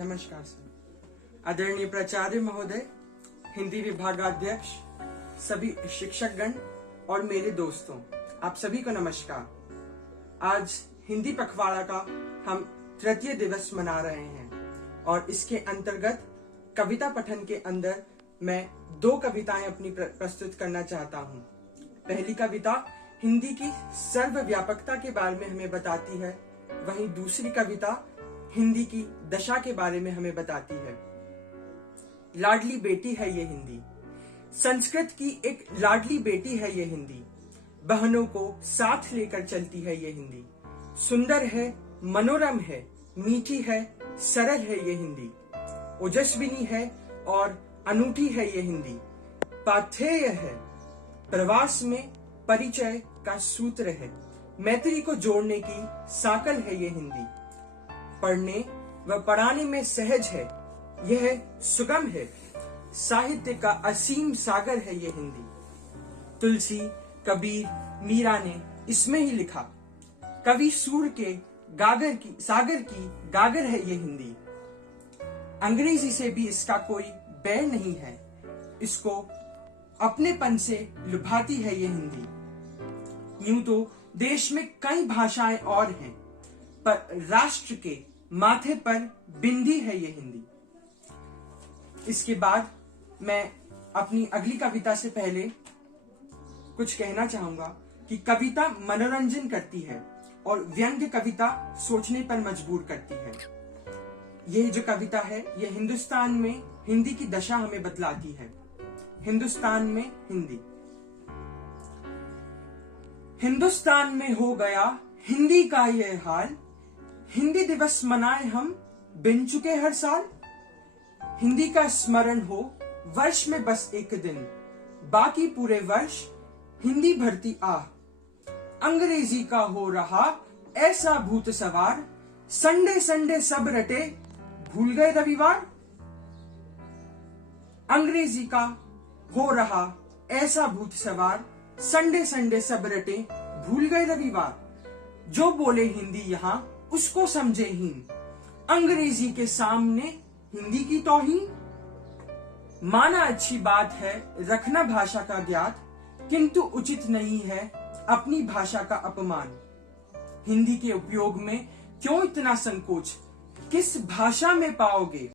नमस्कार सर। आदरणीय प्राचार्य महोदय, हिंदी विभागाध्यक्ष, सभी शिक्षकगण और मेरे दोस्तों, आप सभी को नमस्कार। आज हिंदी पखवाड़ा का हम तृतीय दिवस मना रहे हैं और इसके अंतर्गत कविता पठन के अंदर मैं 2 कविताएं अपनी प्रस्तुत करना चाहता हूं। पहली कविता हिंदी की सर्वव्यापकता के बारे में हमें बताती है, वहीं दूसरी कविता हिंदी की दशा के बारे में हमें बताती है। लाडली बेटी है ये हिंदी, संस्कृत की एक लाडली बेटी है ये हिंदी, बहनों को साथ लेकर चलती है ये हिंदी। सुंदर है, मनोरम है, मीठी है, सरल है ये हिंदी, ओजस्विनी है और अनूठी है ये हिंदी। पाथेय है, प्रवास में परिचय का सूत्र है, मैत्री को जोड़ने की साकल है ये हिंदी। पढ़ने व पढ़ाने में सहज है, यह सुगम है, साहित्य का असीम सागर है ये हिंदी। तुलसी, कबीर, मीरा ने इसमें ही लिखा, कवि सूर के सागर की गागर है ये हिंदी। अंग्रेजी से भी इसका कोई बैर नहीं है, इसको अपनेपन से लुभाती है ये हिंदी। यूं तो देश में कई भाषाएं और हैं, पर राष्ट्र के माथे पर बिंदी है ये हिंदी। इसके बाद मैं अपनी अगली कविता से पहले कुछ कहना चाहूंगा कि कविता मनोरंजन करती है और व्यंग्य कविता सोचने पर मजबूर करती है। यह जो कविता है, यह हिंदुस्तान में हिंदी की दशा हमें बतलाती है। हिंदुस्तान में हिंदी। हिंदुस्तान में हो गया हिंदी का यह हाल, हिंदी दिवस मनाए हम बिन चुके हर साल। हिंदी का स्मरण हो वर्ष में बस एक दिन, बाकी पूरे वर्ष हिंदी भरती आह। अंग्रेजी का हो रहा ऐसा भूत सवार, संडे संडे सब रटे भूल गए रविवार। अंग्रेजी का हो रहा ऐसा भूत सवार, संडे संडे सब रटे भूल गए रविवार। जो बोले हिंदी यहाँ उसको समझे हीन, अंग्रेजी के सामने हिंदी की तौहीन। माना अच्छी बात है रखना भाषा का ज्ञात, किंतु उचित नहीं है अपनी भाषा का अपमान। हिंदी के उपयोग में क्यों इतना संकोच, किस भाषा में पाओगे